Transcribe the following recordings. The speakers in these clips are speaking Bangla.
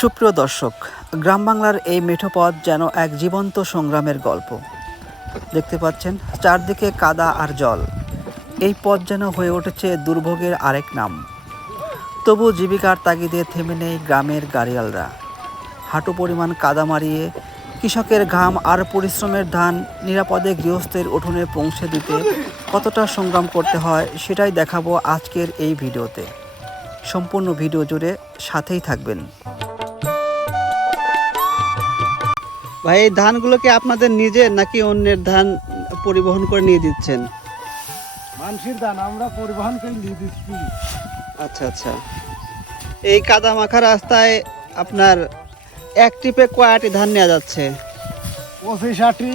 সুপ্রিয় দর্শক, গ্রাম বাংলার এই মেঠো পথ যেন এক জীবন্ত সংগ্রামের গল্প। দেখতে পাচ্ছেন চারদিকে কাদা আর জল। এই পথ যেন হয়ে উঠেছে দুর্ভোগের আরেক নাম। তবু জীবিকার তাগিদে থেমে নেই গ্রামের গাড়িয়ালরা। হাঁটু পরিমাণ কাদা মারিয়ে কৃষকের ঘাম আর পরিশ্রমের ধান নিরাপদে গৃহস্থের উঠোনে পৌঁছে দিতে কতটা সংগ্রাম করতে হয় সেটাই দেখাবো আজকের এই ভিডিওতে। সম্পূর্ণ ভিডিও জুড়ে সাথেই থাকবেন। ভাই, এই ধানগুলো কি আপনাদের নিজের নাকি অন্যের ধান পরিবহন করে নিয়ে দিচ্ছেন? মানুষের ধান আমরা পরিবহন করে নিয়ে দিচ্ছি। আচ্ছা আচ্ছা। এই কাদা মাখা রাস্তায় আপনার এক ট্রিপে কয়টি ধান নেওয়া যাচ্ছে? 25-60,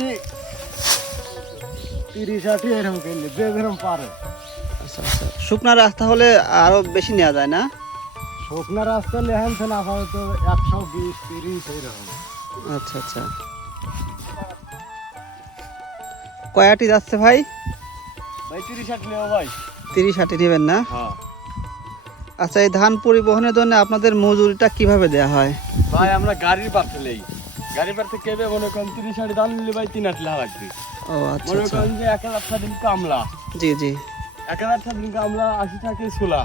30-60 এরকম করলে যে যেরকম পারে। আচ্ছা আচ্ছা। শুকনা রাস্তা হলে আরো বেশি নেওয়া যায় না? শুকনা রাস্তা লেহানছে না আপাতত 120-30 এরকম। আচ্ছা আচ্ছা। কয়টি যাচ্ছে ভাই? ভাই 30-60 নেও ভাই। 30-60 নেবেন না? হ্যাঁ। আচ্ছা, এই ধান পরিবহনের জন্য আপনাদের মজুরিটা কিভাবে দেওয়া হয়? ভাই আমরা গাড়ির পাঠে নেই। গাড়ির পাঠে কেবে মনে করেন 30-60 ধান নিলে ভাই 3-8 লাখ লাগবে। ও আচ্ছা মনে আচ্ছা। করেন যে 1,00,000 দিন কামলা। জি জি। 1,000 দিন কামলা 80 টাকা ছোলা,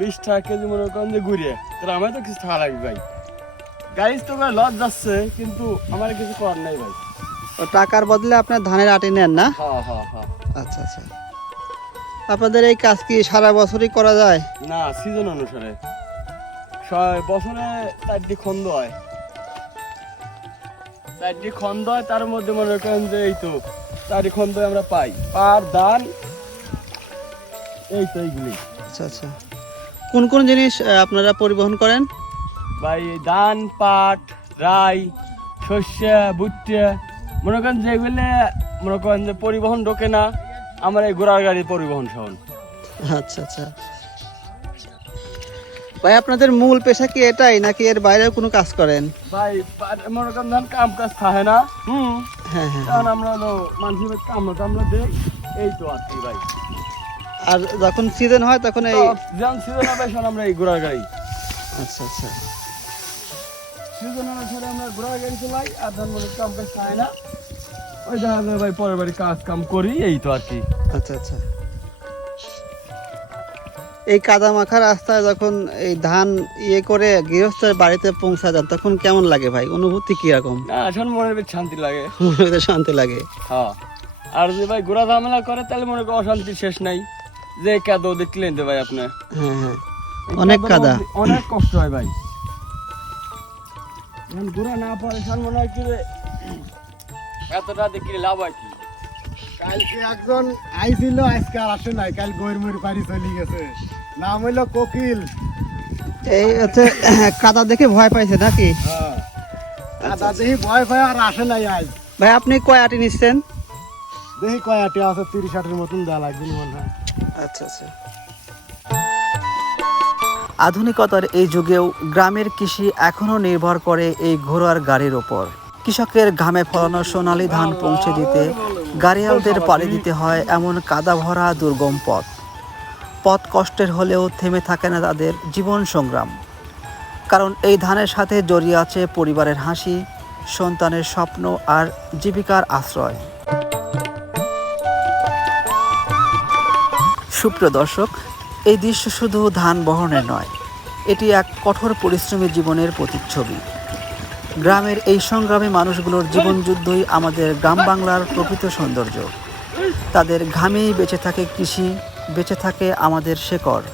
20 টাকা কেজি মনে করেন যে ঘুরে, তাহলে আমার তো কিছু টাকা লাগবে ভাই। গাড়ি তো ভাই লস যাচ্ছে, কিন্তু আমার কিছু করার নাই ভাই। ও টাকার বদলে আপনার ধানের আটি নেন না? হ্যাঁ হ্যাঁ হ্যাঁ। আচ্ছা আচ্ছা। আপনাদের এই কাজ কি সারা বছরই করা যায়? না, সিজন অনুসারে বছরে 4টি খন্ড হয়। 4টি খন্ড হয়, তার মধ্যে মনে করেন যে এই তো 4টি খন্ড আমরা পাই। পার ধান এই তো এইগুলি। আচ্ছা আচ্ছা। কোন কোন জিনিস আপনারা পরিবহন করেন? ভাই ধান, পাট, রাই, শস্য, ভুট্টা, মনে করেন যেগুলো মনে করেন যে পরিবহন ঢোকে না, আমার এই ঘোড়ার গাড়ি পরিবহন সহন। আচ্ছা আচ্ছা। ভাই, আপনাদের মূল পেশা কি এটাই নাকি এর বাইরেও কোনো কাজ করেন? ভাই মনে করেন ধান কাম কাজ থাকে না। হ্যাঁ হ্যাঁ। তখন আমরা হলো মানুষের আমরা দেই, এই তো আর কি ভাই। আর যখন সিজন হয় তখন এই যেমন সিজন হবে তখন আমরা এই ঘোড়ার গাড়ি। আচ্ছা আচ্ছা। সিজন অনুসারে আমরা ঘোড়ার গাড়ি চালাই, আর ধান মনে কাম কাজ থাকে না, ওই দেখা যায় ভাই পরের বাড়ি কাজ কাম করি, এই তো আর কি। আচ্ছা আচ্ছা। এই কাদা মাখা রাস্তায় যখন এই ধান করে গৃহস্থের বাড়িতে পৌঁছা যান তখন কেমন লাগে ভাই? অনুভূতি কিরকম? না, এখন মনের ভিতর শান্তি লাগে। মনে শান্তি লাগে। হ্যাঁ। আর যে ভাই ঘোড়া ঝামেলা করে তাহলে মনে করেন অশান্তির শেষ নাই। যে কাদো দেখলেন তো ভাই আপনার, হ্যাঁ হ্যাঁ, অনেক কাদা, অনেক কষ্ট হয় ভাই। ঘোড়া না পারে মনে হয় কি এতটা দেখলে লাভ হয় কি? কালকে একজন আইছিল, আজকে আর আসে নাই, কাল গৈরমুর বাড়ি চলে গেছে, নাম হইলো কোকিল। এই হচ্ছে কাদা দেখে ভয় পাইছে নাকি? হ্যাঁ, কাদা দেখি ভয় পায় আর আসে নাই আজ। ভাই, আপনি কয় আটি নিচ্ছেন? দেখি কয় আটি আছে, 30-60 মতন দেওয়া লাগবে মনে হয়। আচ্ছা আচ্ছা। আধুনিকতার এই যুগেও গ্রামের কৃষি এখনো নির্ভর করে এই ঘোড়ার গাড়ির ওপর। কৃষকের ঘামে ফলানো সোনালী ধান পৌঁছে দিতে গাড়িয়ালদের পাড়ি দিতে হয় এমন কাদা ভরা দুর্গম পথ। পথ কষ্টের হলেও থেমে থাকে না তাদের জীবন সংগ্রাম, কারণ এই ধানের সাথে জড়িয়ে আছে পরিবারের হাসি, সন্তানের স্বপ্ন আর জীবিকার আশ্রয়। সুপ্রিয় দর্শক, এই দৃশ্য শুধু ধান বহনের নয়, এটি এক কঠোর পরিশ্রমী জীবনের প্রতিচ্ছবি। গ্রামের এই সংগ্রামী মানুষগুলোর জীবনযুদ্ধই আমাদের গ্রাম বাংলার প্রকৃত সৌন্দর্য। তাদের ঘামেই বেঁচে থাকে কৃষি, বেঁচে থাকে আমাদের শেকড়।